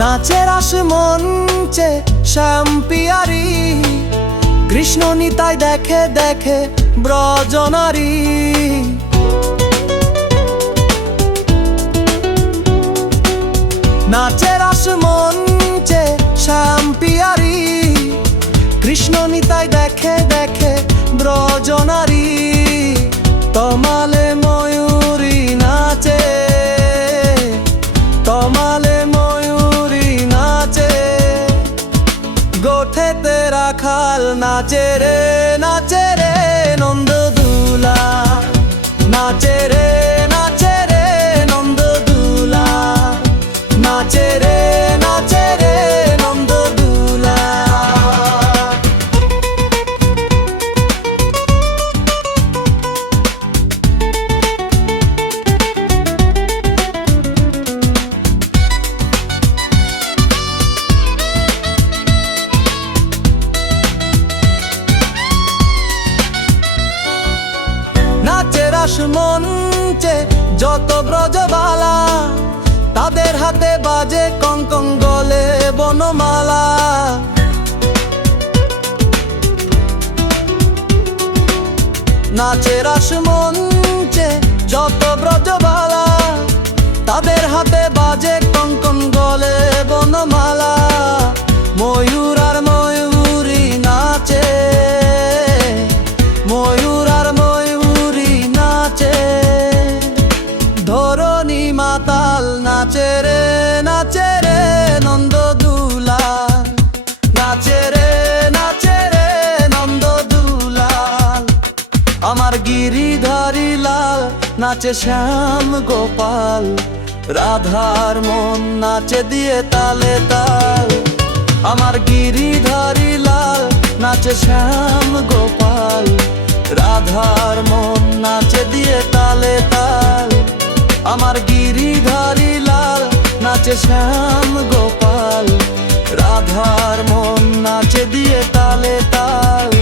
নাচের আস মঞ্চে শ্যাম্পিয়ারি কৃষ্ণ নিতাই দেখে দেখে ব্রজনারী। নাচে রে আস মঞ্চে যত ব্রজবালা, তাদের হাতে বাজে কঙ্কন গলে বনমালা। নাচের আস মঞ্চে যত ব্রজবালা, তাদের হাতে বাজে কঙ্কন গিরিধারী লাল, নাচে শ্যাম গোপাল। রাধার মন নাচে দিয়ে তালে তাল। আমার গিরিধারী লাল, নাচে শ্যাম গোপাল। রাধার মন নাচে দিয়ে তালে তাল। আমার গিরিধারী লাল, নাচে শ্যাম গোপাল। রাধার মন নাচে দিয়ে তালে তাল।